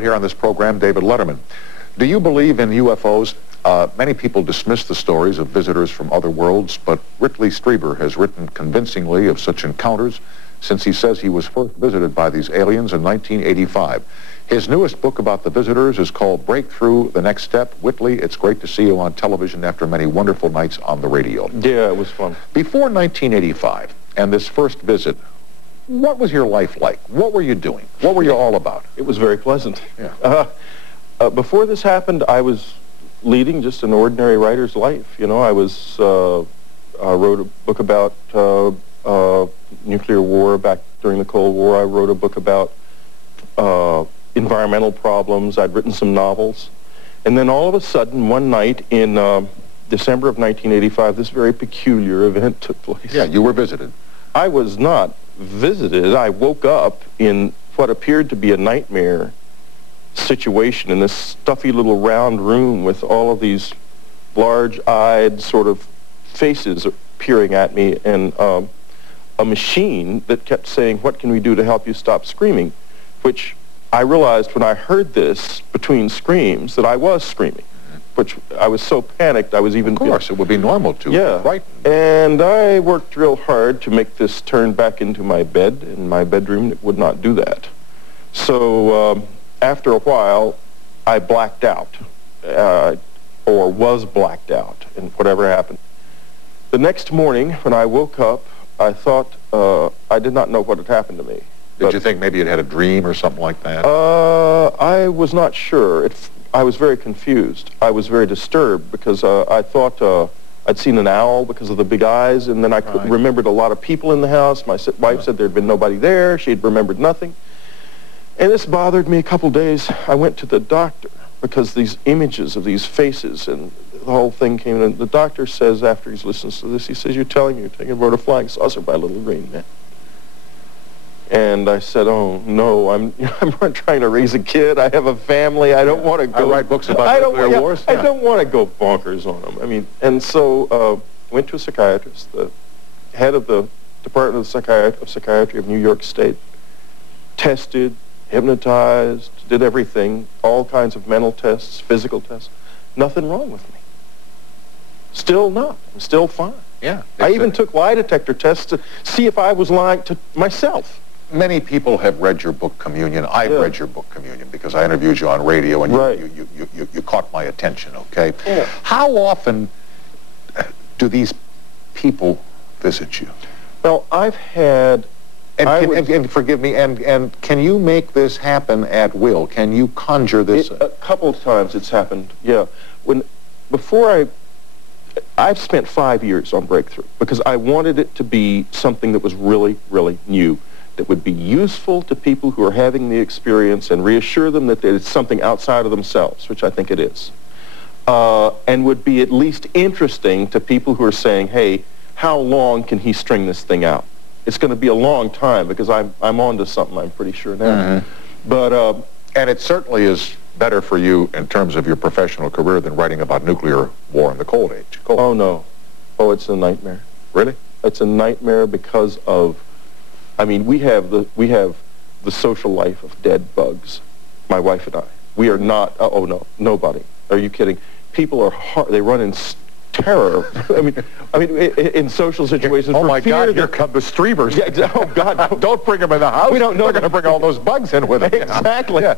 Here on this program, David Letterman. Do you believe in UFOs? Many people dismiss the stories of visitors from other worlds, but Whitley Strieber has written convincingly of such encounters since he says he was first visited by these aliens in 1985. His newest book about the visitors is called Breakthrough, The Next Step. Whitley, it's great to see you on television after many wonderful nights on the radio. Yeah, it was fun. Before 1985 and this first visit, what was your life like? What were you doing? What were you all about? It was very pleasant. Yeah. Before this happened, I was leading just an ordinary writer's life. You know, I wrote a book about nuclear war back during the Cold War. I wrote a book about environmental problems. I'd written some novels. And then all of a sudden, one night in December of 1985, this very peculiar event took place. Yeah, you were visited. I was not visited. I woke up in what appeared to be a nightmare situation in this stuffy little round room with all of these large-eyed sort of faces peering at me, and a machine that kept saying, "What can we do to help you stop screaming?" Which I realized when I heard this between screams that I was screaming, which I was so panicked I was even... Of course, it would be normal to. Yeah. Right. And I worked real hard to make this turn back into my bed. In my bedroom, it would not do that. So after a while, I blacked out, or was blacked out, and whatever happened. The next morning, when I woke up, I thought, I did not know what had happened to me. Did you think maybe you'd had a dream or something like that? I was not sure. I was very confused. I was very disturbed because I thought I'd seen an owl because of the big eyes, and then I remembered a lot of people in the house. My wife said there'd been nobody there. She'd remembered nothing. And this bothered me a couple days. I went to the doctor because these images of these faces and the whole thing came in. And the doctor says, after he's listened to this, he says, "You're telling me you're taken aboard a flying saucer by a little green man." And I said, "Oh no, I'm trying to raise a kid. I have a family. I don't want to go. I write books about nuclear wars. I don't want to go bonkers on them. I mean," and so went to a psychiatrist, the head of the Department of Psychiatry of New York State, tested, hypnotized, did everything, all kinds of mental tests, physical tests. Nothing wrong with me. Still not. I'm still fine. Yeah. I even took lie detector tests to see if I was lying to myself. Many people have read your book, Communion. I've read your book, Communion, because I interviewed you on radio, and you caught my attention, okay? Yeah. How often do these people visit you? Well, I've had... And forgive me, and can you make this happen at will? Can you conjure this? A couple of times it's happened, yeah. I've spent 5 years on Breakthrough because I wanted it to be something that was really, really new, that would be useful to people who are having the experience and reassure them that it's something outside of themselves, which I think it is, and would be at least interesting to people who are saying, "Hey, how long can he string this thing out?" It's going to be a long time because I'm on to something, I'm pretty sure now. But and it certainly is better for you in terms of your professional career than writing about nuclear war in the Cold Age. Oh no, it's a nightmare. Really? It's a nightmare because of, I mean, we have the social life of dead bugs. My wife and I. We are not. Oh no, nobody. Are you kidding? People are they run in terror. I mean, in social situations. Oh my God! Here come the Striebers. Yeah, oh God! Don't bring them in the house. We don't know. They're going to bring all those bugs in with them. Exactly. Yeah.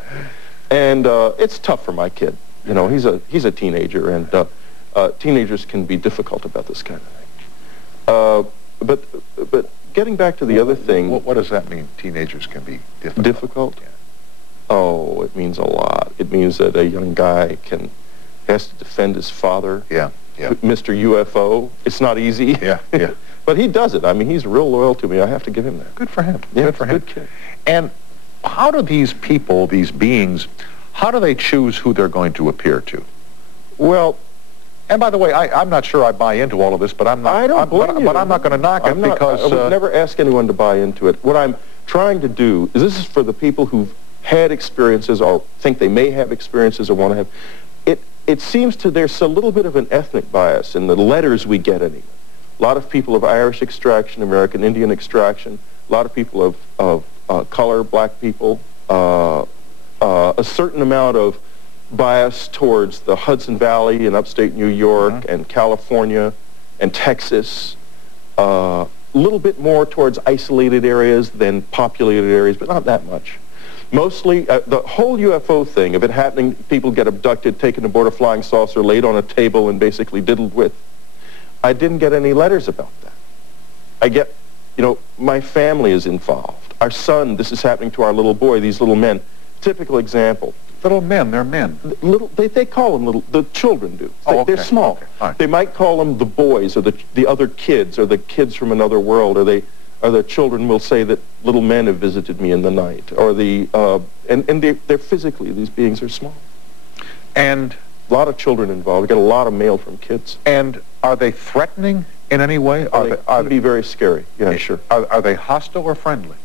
And it's tough for my kid. You know, he's a teenager, and teenagers can be difficult about this kind of thing. But getting back to the other thing. What does that mean? Teenagers can be difficult. Difficult? Yeah. Oh, it means a lot. It means that a young guy has to defend his father. Yeah. Yeah. Mr. UFO. It's not easy. Yeah. Yeah. But he does it. I mean, he's real loyal to me. I have to give him that. Good for him. Yeah, good for him. Good kid. And how do these people, these beings, how do they choose who they're going to appear to? Well, and by the way, I'm not sure I buy into all of this, but I'm not. I don't blame you. But I'm not going to knock it because I would never ask anyone to buy into it. What I'm trying to do is, this is for the people who've had experiences or think they may have experiences or want to have. It seems there's a little bit of an ethnic bias in the letters we get anyway. A lot of people of Irish extraction, American Indian extraction, a lot of people of color, black people, a certain amount of bias towards the Hudson Valley in upstate New York and California and Texas, a little bit more towards isolated areas than populated areas, but not that much. Mostly, the whole UFO thing, of it happening, people get abducted, taken aboard a flying saucer, laid on a table, and basically diddled with. I didn't get any letters about that. I get, you know, my family is involved. Our son, this is happening to our little boy, these little men. Typical example. Little men, they're men. Little, they call them little, the children do. They're small. Okay. Right. They might call them the boys, or the other kids, or the kids from another world, or the children will say that little men have visited me in the night, or and they're physically, these beings are small. And a lot of children involved. We get a lot of mail from kids. And are they threatening in any way? They can be very scary. Yeah, sure. Are they hostile or friendly?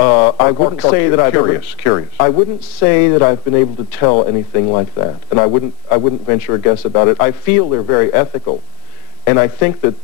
I wouldn't say that I've curious. I wouldn't say that I've been able to tell anything like that, and I wouldn't venture a guess about it. I feel they're very ethical, and I think that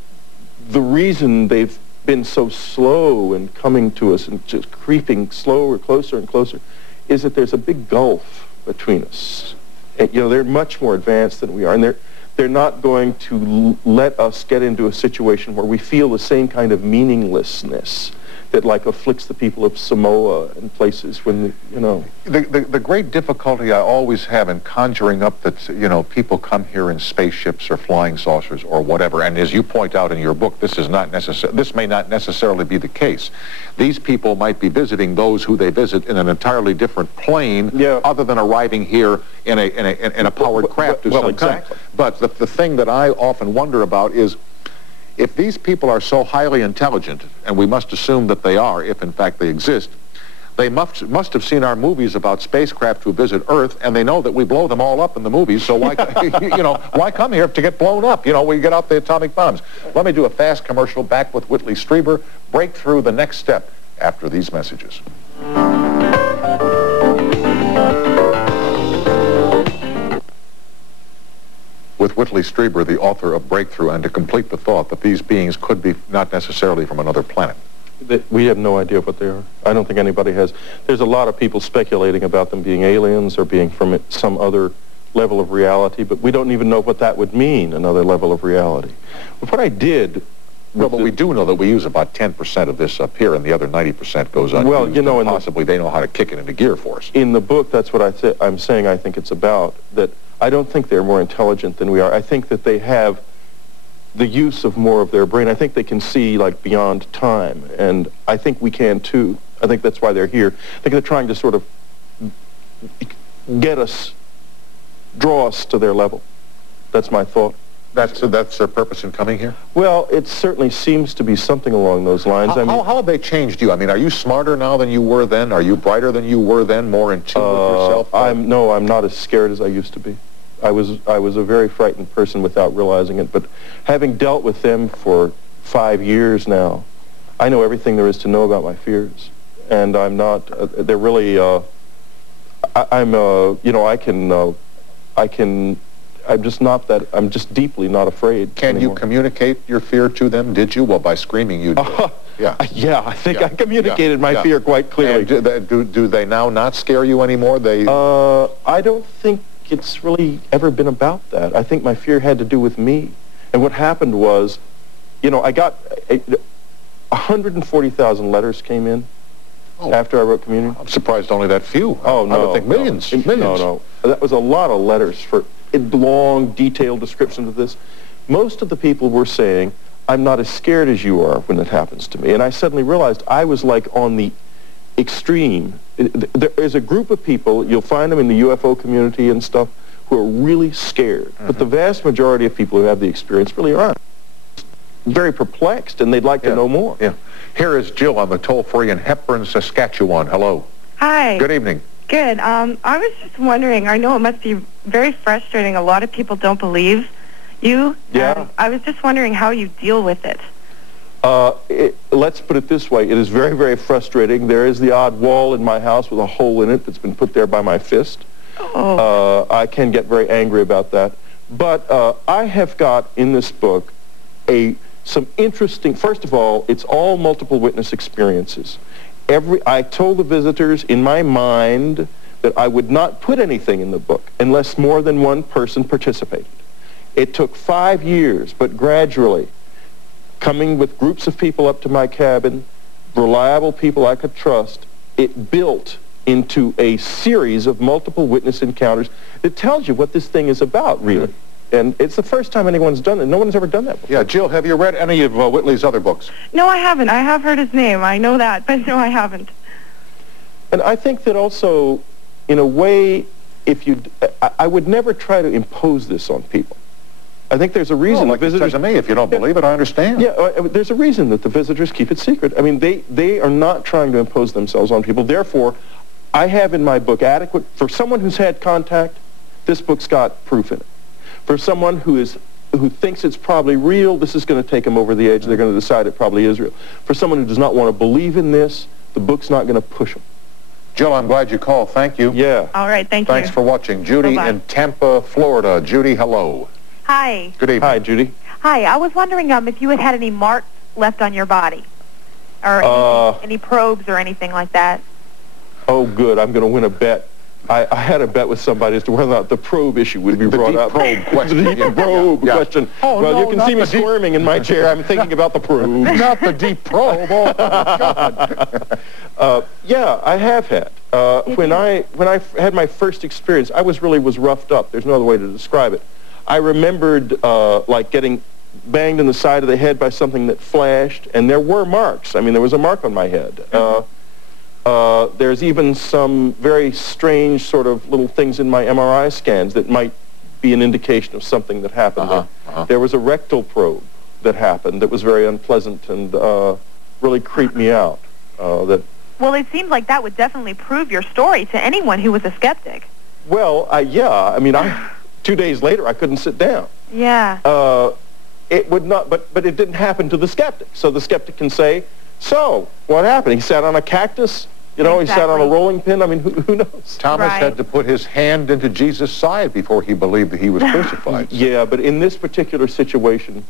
the reason they've been so slow in coming to us and just creeping slower, closer and closer, is that there's a big gulf between us. And, you know, they're much more advanced than we are, and they're not going to let us get into a situation where we feel the same kind of meaninglessness that like afflicts the people of Samoa and places when, you know. The great difficulty I always have in conjuring up that, you know, people come here in spaceships or flying saucers or whatever, and as you point out in your book, this may not necessarily be the case. These people might be visiting those who they visit in an entirely different plane, other than arriving here in a powered craft of some kind. But the thing that I often wonder about is, if these people are so highly intelligent, and we must assume that they are, if in fact they exist, they must have seen our movies about spacecraft who visit Earth, and they know that we blow them all up in the movies, so why, you know, why come here to get blown up? You know, we get out the atomic bombs. Let me do a fast commercial. Back with Whitley Strieber. Breakthrough, the next step after these messages. With Whitley Strieber, the author of Breakthrough, and to complete the thought that these beings could be not necessarily from another planet. We have no idea what they are. I don't think anybody has. There's a lot of people speculating about them being aliens or being from some other level of reality, but we don't even know what that would mean, another level of reality. But what I did... Well, but we do know that we use about 10% of this up here, and the other 90% goes unused. Well, you know, and possibly they know how to kick it into gear for us. In the book, that's what I'm saying I think it's about, that I don't think they're more intelligent than we are. I think that they have the use of more of their brain. I think they can see, like, beyond time, and I think we can, too. I think that's why they're here. I think they're trying to sort of draw us to their level. That's my thought. That's their purpose in coming here? Well, it certainly seems to be something along those lines. How have they changed you? I mean, are you smarter now than you were then? Are you brighter than you were then, more in tune with yourself? No, I'm not as scared as I used to be. I was a very frightened person without realizing it, but having dealt with them for 5 years now, I know everything there is to know about my fears, and I'm not, they're really, you know, I'm just deeply not afraid Can anymore. you communicate your fear to them? Did you? Well, by screaming you did. Yeah, I think I communicated my fear quite clearly. And do they now not scare you anymore? I don't think it's really ever been about that. I think my fear had to do with me. And what happened was, you know, I got 140,000 letters came in after I wrote Communion. I'm surprised only that few. Oh, no. I would think millions. No. That was a lot of letters for long, detailed descriptions of this. Most of the people were saying, I'm not as scared as you are when it happens to me. And I suddenly realized I was like on the extreme. There is a group of people, you'll find them in the UFO community and stuff, who are really scared. But the vast majority of people who have the experience really aren't. Very perplexed, and they'd like to know more. Yeah. Here is Jill on the toll-free in Hepburn, Saskatchewan. Hello. Hi. Good evening. Good. I was just wondering, I know it must be very frustrating. A lot of people don't believe you. Yeah. I was just wondering how you deal with it. Let's put it this way. It is very, very frustrating. There is the odd wall in my house with a hole in it that's been put there by my fist. Oh. I can get very angry about that. But I have got in this book some interesting, first of all, it's all multiple witness experiences. I told the visitors in my mind that I would not put anything in the book unless more than one person participated. It took 5 years, but gradually, coming with groups of people up to my cabin, reliable people I could trust, it built into a series of multiple witness encounters that tells you what this thing is about, really. And it's the first time anyone's done it. No one's ever done that before. Yeah, Jill, have you read any of Whitley's other books? No, I haven't. I have heard his name. I know that, but no, I haven't. And I think that also, in a way, I would never try to impose this on people. I think there's a reason. Like you said to me, if you don't believe it, I understand. Yeah, there's a reason that the visitors keep it secret. I mean, they are not trying to impose themselves on people. Therefore, I have in my book adequate, for someone who's had contact, this book's got proof in it. For someone who thinks it's probably real, this is going to take them over the edge. They're going to decide it probably is real. For someone who does not want to believe in this, the book's not going to push them. Jill, I'm glad you called. Thank you. Yeah. All right, thank you. Thanks for watching. Judy in Tampa, Florida. Judy, hello. Hi. Good evening. Hi, Judy. Hi. I was wondering if you had any marks left on your body, or any probes or anything like that. Oh, good. I'm going to win a bet. I had a bet with somebody as to whether or not the probe issue would be brought up. The deep probe question. The deep probe question. Oh, well, no, you can see me squirming in my chair. I'm thinking about the probe. Not the deep probe. Oh, God. Yeah, I have had. When I had my first experience, I was roughed up. There's no other way to describe it. I remembered like getting banged in the side of the head by something that flashed, and there were marks. I mean, there was a mark on my head. There's even some very strange sort of little things in my MRI scans that might be an indication of something that happened there. There was a rectal probe that happened that was very unpleasant and really creeped me out. Well, it seems like that would definitely prove your story to anyone who was a skeptic. Well, yeah. I mean, 2 days later, I couldn't sit down. Yeah. It would not, but it didn't happen to the skeptic. So the skeptic can say, so, what happened? He sat on a cactus? You know, exactly. He sat on a rolling pin? I mean, who knows? Thomas had to put his hand into Jesus' side before he believed that he was crucified. Yeah, but in this particular situation,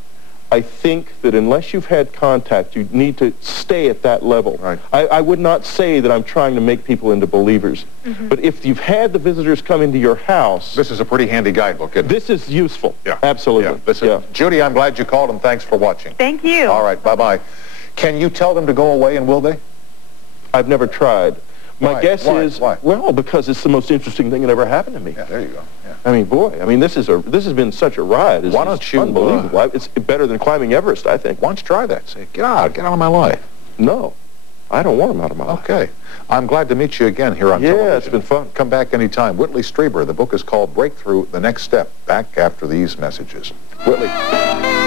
I think that unless you've had contact, you need to stay at that level. Right. I would not say that I'm trying to make people into believers. But if you've had the visitors come into your house... This is a pretty handy guidebook, isn't it? This is useful. Yeah. Absolutely. Yeah. Judy, I'm glad you called, and thanks for watching. Thank you. All right, bye-bye. Can you tell them to go away, and will they? I've never tried. My Why? guess Why? is, Why? well, because it's the most interesting thing that ever happened to me. Yeah, there you go. Yeah. I mean, boy, this has been such a ride. Why don't you... Unbelievable. It's better than climbing Everest, I think. Why don't you try that? Say, get out of my life. No, I don't want them out of my life. Okay. I'm glad to meet you again here on television. Yeah, it's been fun. Come back anytime. Whitley Strieber, the book is called Breakthrough, The Next Step. Back after these messages. Whitley.